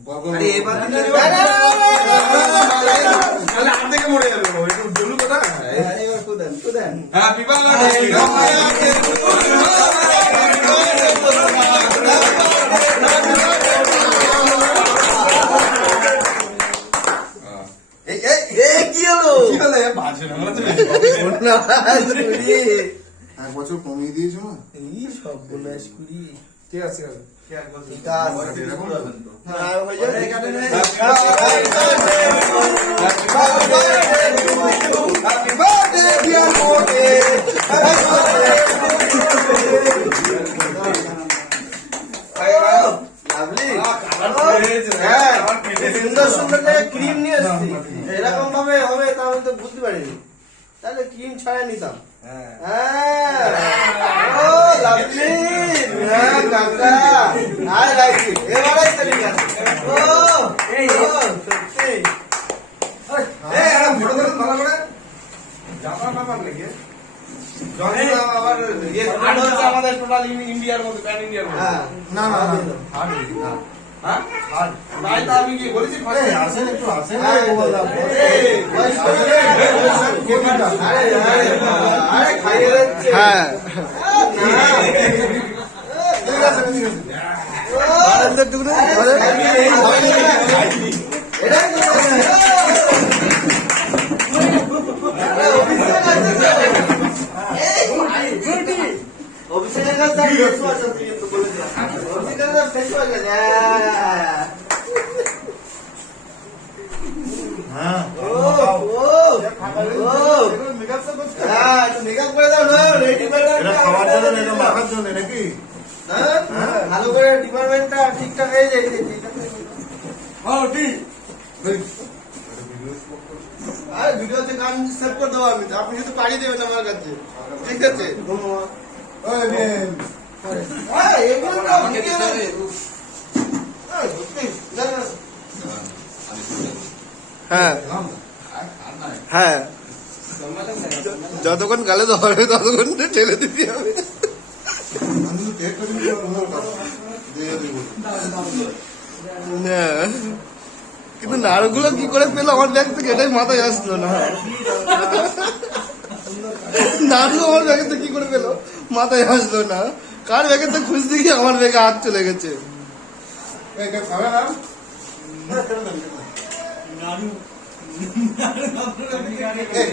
আরে এবার আর থেকে মরে যাবে একটু জলু কথা এবার কুদান কুদান হ্যাপি কি হলো এক বছর কমিয়ে দিয়েছো না? এই সব বোনাস কুড়ি ঠিক আছে ঠিক আছে হ্যাঁ হয়ে যাবে হ্যাপি বার্থডে ডিয়ার মোকে সুন্দর সুন্দর ক্রিম নিয়ে এসছি এরকম ভাবে হবে তা আমি তো বুঝতে পারিনি তাহলে ক্রিম ছাড়া নিতাম ও লাভলি হ্যাঁ কাকা আই লাইক ইট এবারে ঠিক আছে ও এই সত্যি এই আরে ফটো ধরে ভালো করে জামা বাবা লাগে জনি আবার ইয়ে আর হচ্ছে আমাদের টোটাল ইন্ডিয়ার মধ্যে প্যান ইন্ডিয়ার মধ্যে হ্যাঁ না না না হ্যাঁ তাই তো আমি কি বলেছি এই আসেন একটু আসেন আরে খাইয়ে দিচ্ছে হ্যাঁ অভিষেকের কাছে ফেস ওয়াশ আছে কিন্তু বলে দিলাম অভিষেকের কাছে ফেস ওয়াশ আছে হ্যাঁ মেকআপ করে দাও না রেডি এটা খাওয়ার জন্য না, এটা মাখার জন্য নাকি? ভালো করে ডিপার্টমেন্টটা ঠিকঠাক হয়ে যায় আর ভিডিওতে গান সেভ করে দেবো আমি আপনি শুধু পাঠিয়ে দেবেন আমার কাছে ঠিক আছে ওই মেয়ে, হ্যাঁ হ্যাঁ যতক্ষণ গালে ধরবে ততক্ষণ ঠেলে দিতে হবে আমি তো কেক কাটিং করে ওনার কাছে দিয়ে দিব। হ্যাঁ। কিন্তু নাড়ুগুলো কি করে পেলো আমার ব্যাগ থেকে এটাই মাথায় আসলো না নাড়ু আমার ব্যাগে থেকে কি করে পেলো মাথায় আসলো না কার ব্যাগে তো খুঁজতে গিয়ে আমার ব্যাগে হাত চলে গেছে এই কেক খাবে না? এই,